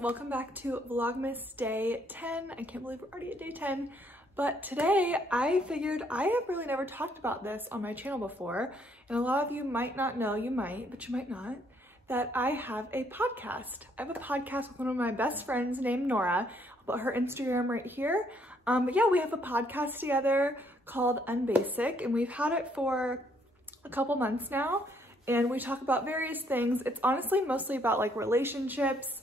welcome back to Vlogmas day 10. I can't believe we're already at day 10, but today I figured I have really never talked about this on my channel before, and a lot of you might not know, you might, but you might not, that I have a podcast. I have a podcast with one of my best friends named Nora. I'll put her Instagram right here. But yeah, we have a podcast together called UNBASIC, and we've had it for a couple months now. And we talk about various things. It's honestly mostly about like relationships.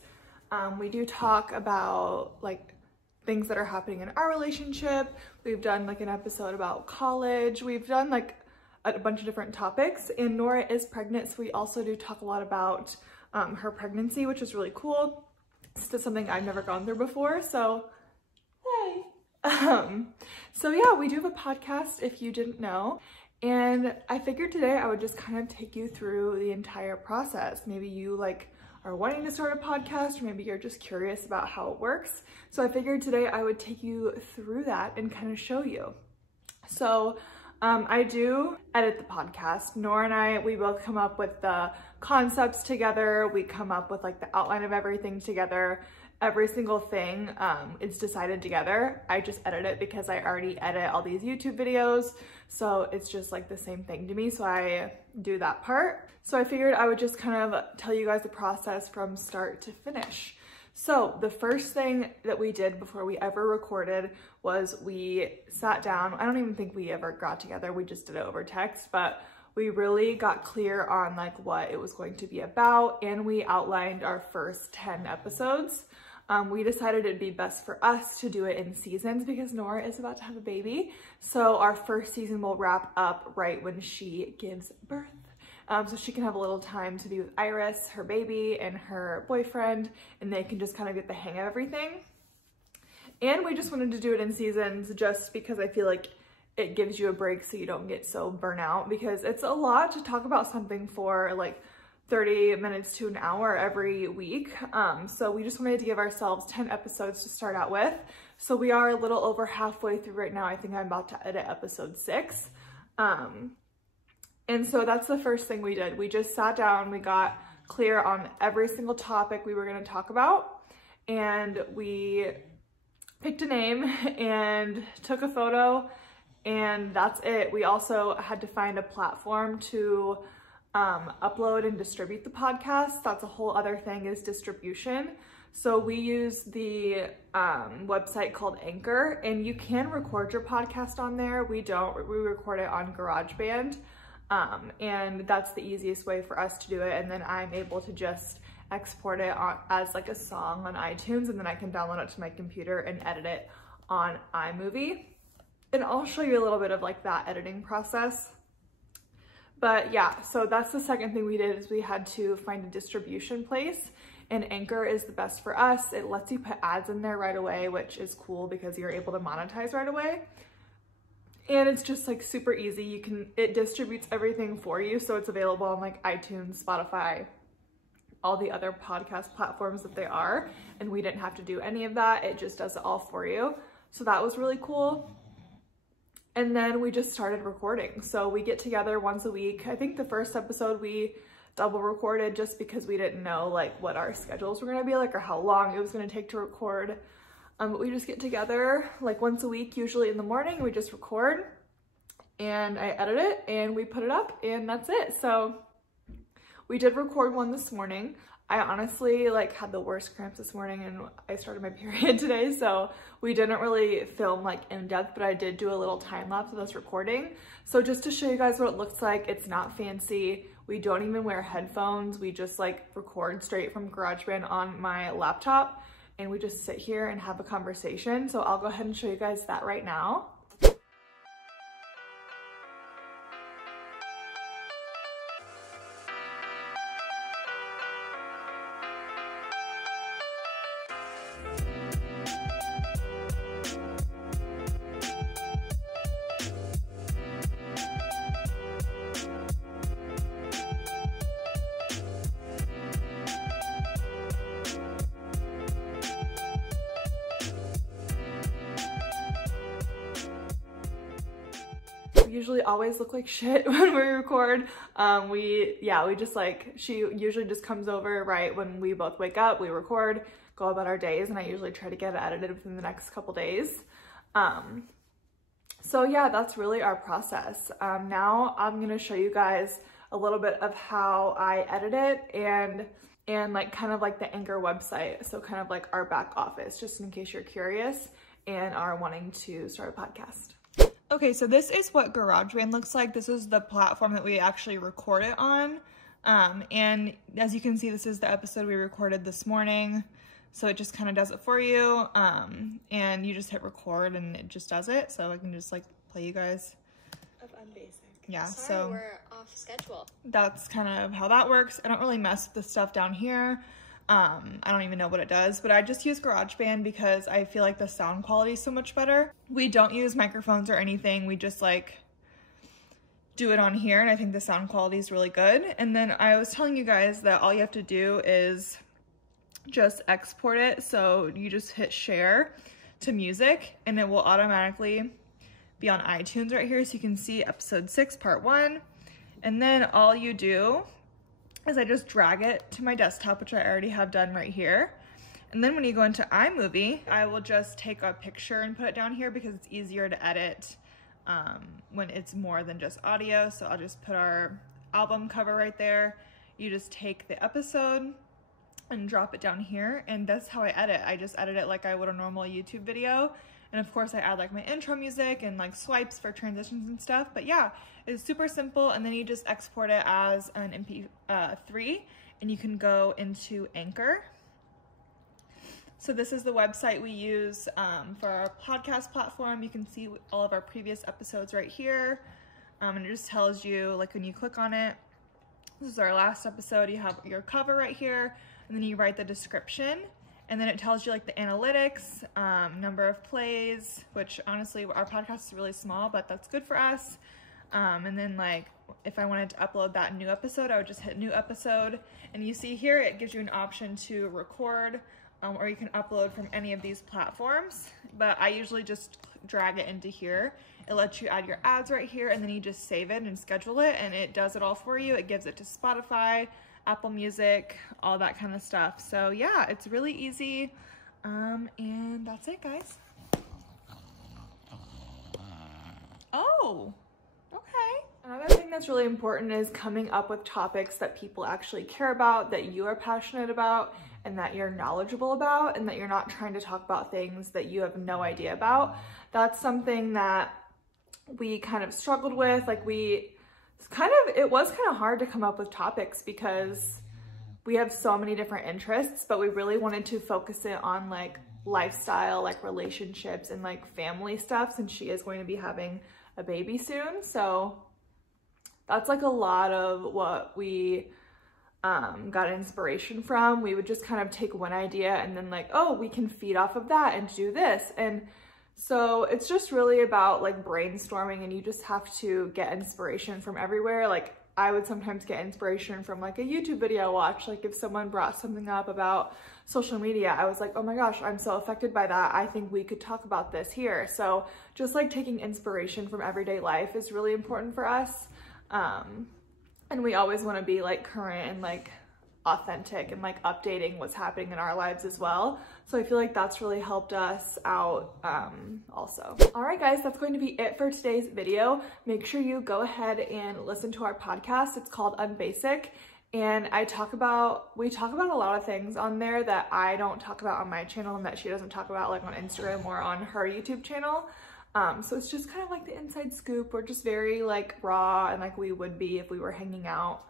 We do talk about like things that are happening in our relationship. We've done like an episode about college. We've done like a bunch of different topics, and Nora is pregnant. So we also do talk a lot about her pregnancy, which is really cool. It's just something I've never gone through before. So, hey. So yeah, we do have a podcast if you didn't know. And I figured today I would just kind of take you through the entire process. Maybe you like are wanting to start a podcast, or maybe you're just curious about how it works. So I figured today I would take you through that and kind of show you. So I do edit the podcast. Nora and I, we both come up with the concepts together. We come up with like the outline of everything together. Every single thing is decided together. I just edit it because I already edit all these YouTube videos. So it's just like the same thing to me. So I do that part. So I figured I would just kind of tell you guys the process from start to finish. So the first thing that we did before we ever recorded was we sat down. I don't even think we ever got together. We just did it over text, but we really got clear on like what it was going to be about, and we outlined our first 10 episodes. We decided it'd be best for us to do it in seasons because Nora is about to have a baby. So our first season will wrap up right when she gives birth. So she can have a little time to be with Iris, her baby, and her boyfriend, and they can just kind of get the hang of everything. And we just wanted to do it in seasons just because I feel like it gives you a break so you don't get so burnt out, because it's a lot to talk about something for like 30 minutes to an hour every week. So we just wanted to give ourselves 10 episodes to start out with. So we are a little over halfway through right now. I think I'm about to edit episode 6. And so that's the first thing we did. We just sat down, we got clear on every single topic we were gonna talk about, and we picked a name and took a photo, and that's it. We also had to find a platform to upload and distribute the podcast. That's a whole other thing, is distribution. So we use the website called Anchor, and you can record your podcast on there. We don't, we record it on GarageBand, and that's the easiest way for us to do it. And then I'm able to just export it as like a song on iTunes, and then I can download it to my computer and edit it on iMovie. And I'll show you a little bit of like that editing process. But yeah, so that's the second thing we did, is we had to find a distribution place, and Anchor is the best for us. It lets you put ads in there right away, which is cool because you're able to monetize right away. And it's just like super easy. It distributes everything for you. So it's available on like iTunes, Spotify, all the other podcast platforms that they are. And we didn't have to do any of that. It just does it all for you. So that was really cool. And then we just started recording. So we get together once a week. I think the first episode we double recorded just because we didn't know like what our schedules were gonna be like or how long it was gonna take to record. But we just get together like once a week, usually in the morning. We just record, and I edit it and we put it up, and that's it. So we did record one this morning. I honestly like had the worst cramps this morning, and I started my period today, so we didn't really film like in depth, but I did do a little time lapse of us recording. So just to show you guys what it looks like, it's not fancy. We don't even wear headphones. We just like record straight from GarageBand on my laptop, and we just sit here and have a conversation. So I'll go ahead and show you guys that right now. We usually always look like shit when we record. We just like, she usually just comes over right when we both wake up, we record, go about our days, and I usually try to get it edited within the next couple days. So yeah, that's really our process. Now I'm gonna show you guys a little bit of how I edit it and like kind of like the Anchor website. So kind of like our back office, just in case you're curious and are wanting to start a podcast. Okay, so this is what GarageBand looks like. This is the platform that we actually record it on. And as you can see, this is the episode we recorded this morning. So it just kind of does it for you. And you just hit record and it just does it. So I can just like play you guys. Of UNBASIC. Yeah, Sorry, so we're off schedule. That's kind of how that works. I don't really mess with the stuff down here. I don't even know what it does, but I just use GarageBand because I feel like the sound quality is so much better. We don't use microphones or anything. We just like do it on here, and I think the sound quality is really good. And then I was telling you guys that all you have to do is just export it. So you just hit share to music and it will automatically be on iTunes right here. So you can see episode 6, part 1. And then all you do is I just drag it to my desktop, which I already have done right here. And then when you go into iMovie, I will just take a picture and put it down here because it's easier to edit when it's more than just audio. So I'll just put our album cover right there. You just take the episode and drop it down here, and that's how I edit. I just edit it like I would a normal YouTube video. And of course I add like my intro music and like swipes for transitions and stuff. But yeah, it's super simple. And then you just export it as an MP3 and you can go into Anchor. So this is the website we use for our podcast platform. You can see all of our previous episodes right here. And it just tells you, like when you click on it, this is our last episode, you have your cover right here, and then you write the description. And then it tells you like the analytics, number of plays, which honestly our podcast is really small, but that's good for us. And then like if I wanted to upload that new episode, I would just hit new episode. And you see here, it gives you an option to record or you can upload from any of these platforms. But I usually just drag it into here. It lets you add your ads right here, and then you just save it and schedule it, and it does it all for you. It gives it to Spotify, Apple Music, all that kind of stuff. So yeah, it's really easy. And that's it, guys. Oh, okay. Another thing that's really important is coming up with topics that people actually care about, that you are passionate about, and that you're knowledgeable about, and that you're not trying to talk about things that you have no idea about. That's something that we kind of struggled with. Like it was kind of hard to come up with topics because we have so many different interests, but we really wanted to focus it on like lifestyle, like relationships and like family stuff, since she is going to be having a baby soon. So that's like a lot of what we got inspiration from. We would just kind of take one idea and then like, oh, we can feed off of that and do this. And so it's just really about like brainstorming, and you just have to get inspiration from everywhere. Like I would sometimes get inspiration from like a YouTube video I watch. Like if someone brought something up about social media, I was like, oh my gosh, I'm so affected by that. I think we could talk about this here. So just like taking inspiration from everyday life is really important for us. And we always want to be like current and like authentic and like updating what's happening in our lives as well. So I feel like that's really helped us out also. All right, guys, that's going to be it for today's video. Make sure you go ahead and listen to our podcast. It's called UNBASIC. And we talk about a lot of things on there that I don't talk about on my channel and that she doesn't talk about like on Instagram or on her YouTube channel. So it's just kind of like the inside scoop. We're just very like raw and like we would be if we were hanging out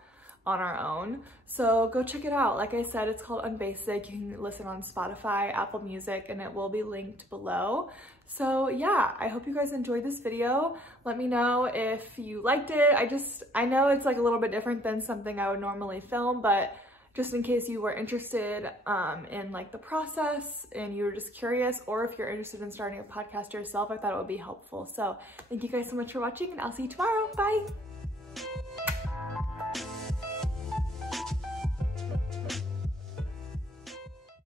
on our own. So go check it out. Like I said, it's called UNBASIC. You can listen on Spotify, Apple Music, and it will be linked below. So yeah, I hope you guys enjoyed this video. Let me know if you liked it. I know it's like a little bit different than something I would normally film, but just in case you were interested in like the process and you were just curious, or if you're interested in starting a podcast yourself, I thought it would be helpful. So thank you guys so much for watching, and I'll see you tomorrow. Bye.